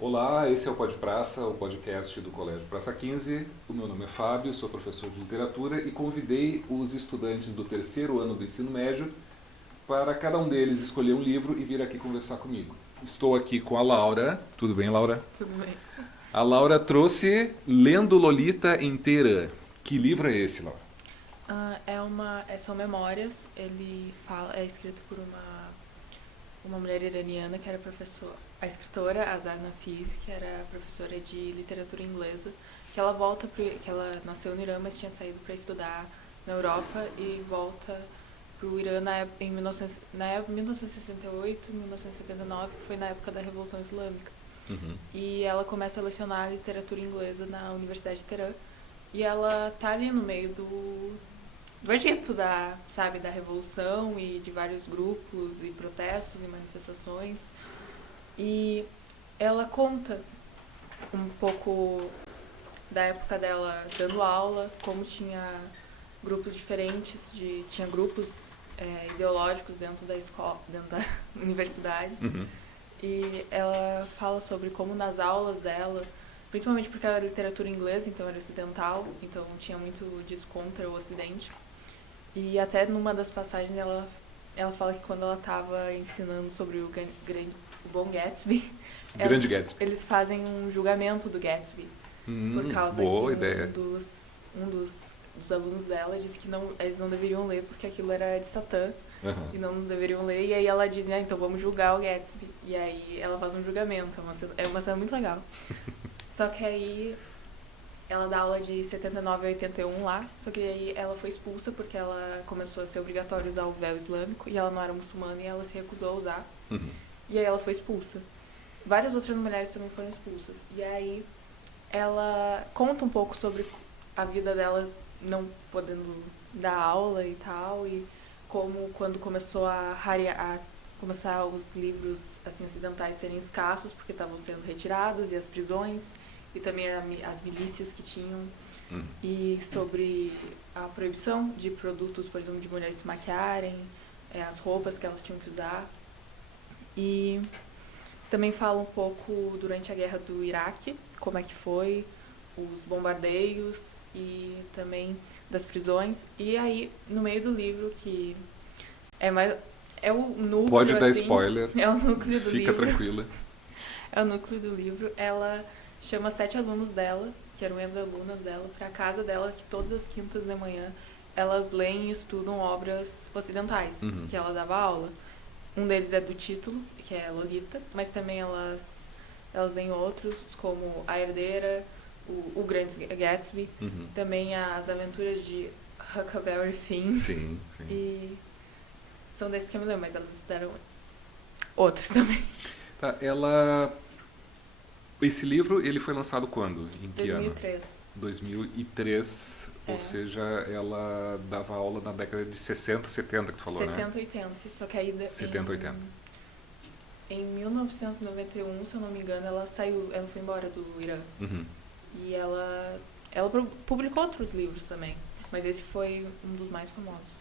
Olá, esse é o Pod Praça, o podcast do Colégio Praça 15. O meu nome é Fábio, sou professor de literatura e convidei os estudantes do terceiro ano do ensino médio para cada um deles escolher um livro e vir aqui conversar comigo. Estou aqui com a Laura. Tudo bem, Laura? Tudo bem. A Laura trouxe Lendo Lolita inteira. Que livro é esse, Laura? São memórias. Ele fala, é escrito por uma mulher iraniana que era professora, a escritora Azar Nafiz, que era professora de literatura inglesa, que ela nasceu no Irã, mas tinha saído para estudar na Europa e volta para o Irã em 1968, 1979, que foi na época da Revolução Islâmica. Uhum. E ela começa a lecionar literatura inglesa na Universidade de Teherã. E ela tá ali no meio do agito da revolução e de vários grupos e protestos e manifestações. E ela conta um pouco da época dela dando aula, como tinha grupos diferentes, tinha grupos ideológicos dentro da escola, dentro da universidade. Uhum. E ela fala sobre como nas aulas dela, principalmente porque era literatura inglesa, então era ocidental, então tinha muito disso contra o ocidente. E até numa das passagens ela fala que quando ela estava ensinando sobre o Bom Gatsby, Grande Gatsby. eles fazem um julgamento do Gatsby. Por causa boa que ideia. um dos alunos dela disse que eles não deveriam ler porque aquilo era de Satã. Uhum. E não deveriam ler, e aí ela diz, então vamos julgar o Gatsby. E aí ela faz um julgamento, é uma cena muito legal. Só que aí ela dá aula de 79 a 81 lá, só que aí ela foi expulsa porque ela começou a ser obrigatório usar o véu islâmico, e ela não era muçulmana e ela se recusou a usar. Uhum. E aí ela foi expulsa. Várias outras mulheres também foram expulsas. E aí ela conta um pouco sobre a vida dela não podendo dar aula e tal, e como quando começou a começar os livros assim ocidentais serem escassos porque estavam sendo retirados, e as prisões e também as milícias que tinham, e sobre a proibição de produtos, por exemplo, de mulheres se maquiarem, as roupas que elas tinham que usar. E também fala um pouco durante a guerra do Iraque, como é que foi, os bombardeios e também das prisões. E aí, no meio do livro, que é o núcleo, Pode dar assim, spoiler. é o núcleo do Fica livro. tranquila. É o núcleo do livro. Ela chama 7 alunos dela, que eram ex-alunas dela, pra casa dela, que todas as quintas de manhã elas leem e estudam obras ocidentais, que ela dava aula. Um deles é do título, que é Lolita, mas também elas leem outros, como A Herdeira, o Grande Gatsby, também as Aventuras de Huckleberry Finn. Sim, sim. E são desses que eu me lembro, mas elas deram outros também. Tá, esse livro, ele foi lançado quando? Em que 2003. ano? 2003, ou seja, ela dava aula na década de 60, 70 que tu falou, 70, né? 80, só que aí 70, 80. Em 1991, se eu não me engano, ela foi embora do Irã. Uhum. E ela publicou outros livros também, mas esse foi um dos mais famosos.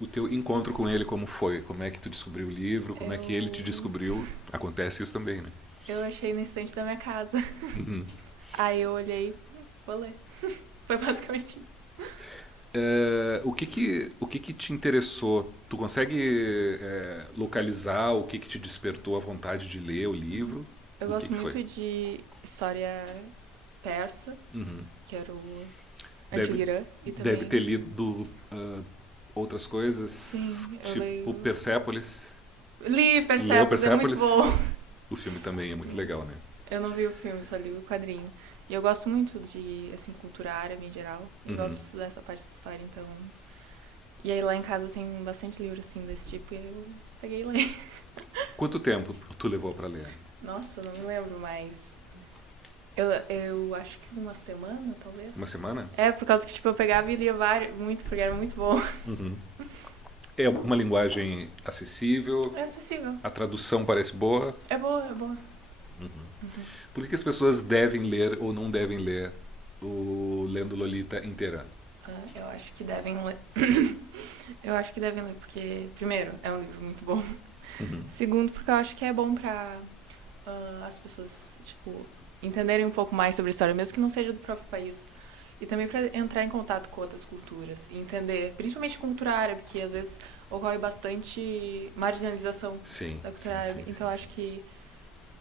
O teu encontro com ele, como foi? Como é que tu descobriu o livro? Como é que ele te descobriu? Acontece isso também, né? Eu achei no estante da minha casa. Uhum. Aí eu olhei, vou ler. Foi basicamente isso. O que te interessou? Tu consegue localizar o que te despertou a vontade de ler o livro? Eu gosto muito de história persa, que era o Antigo Irã. E também... Deve ter lido outras coisas, sim, tipo Persépolis. Li Persépolis, é muito bom. O filme também é muito legal, né? Eu não vi o filme, só li o quadrinho. E eu gosto muito de, assim, cultura árabe em geral. Eu gosto de estudar essa parte da história, então... E aí lá em casa tem bastante livro, assim, desse tipo, e eu peguei e li. Quanto tempo tu levou pra ler? Nossa, não me lembro, mas... Eu acho que uma semana, talvez. Uma semana? Por causa que, tipo, eu pegava e lia muito, porque era muito bom. Uhum. É uma linguagem acessível? É acessível. A tradução parece boa? É boa, é boa. Por que as pessoas devem ler ou não devem ler o Lendo Lolita inteira? Eu acho que devem ler. Eu acho que devem ler, porque, primeiro, é um livro muito bom. Segundo, porque eu acho que é bom pra as pessoas tipo, entenderem um pouco mais sobre a história, mesmo que não seja do próprio país. E também para entrar em contato com outras culturas e entender, principalmente cultura árabe, que às vezes ocorre bastante marginalização Sim, da cultura sim, árabe. sim, Então acho que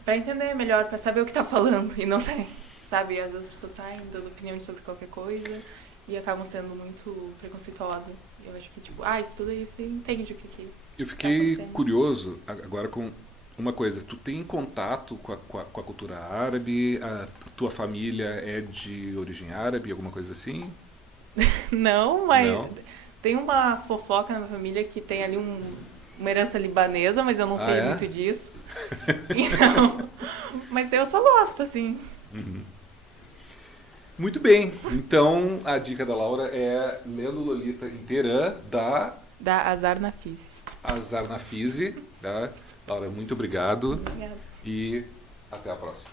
para entender melhor, para saber o que tá falando e não sei, sabe? Às vezes as pessoas saem dando opiniões sobre qualquer coisa e acabam sendo muito preconceituosas. E eu acho que, tipo, estuda isso e entende o que Eu tá fiquei acontecendo. curioso agora com uma coisa. Tu tem contato com a cultura árabe? A tua família é de origem árabe, alguma coisa assim? Não, mas Não? tem uma fofoca na minha família que tem ali uma herança libanesa, mas eu não Ah, sei é? muito disso. Então, mas eu só gosto, assim. Uhum. Muito bem. Então, a dica da Laura é Lendo Lolita inteira, da Da Azar Nafis. Azar Nafisi. Tá? Laura, muito obrigado Obrigada. e até a próxima.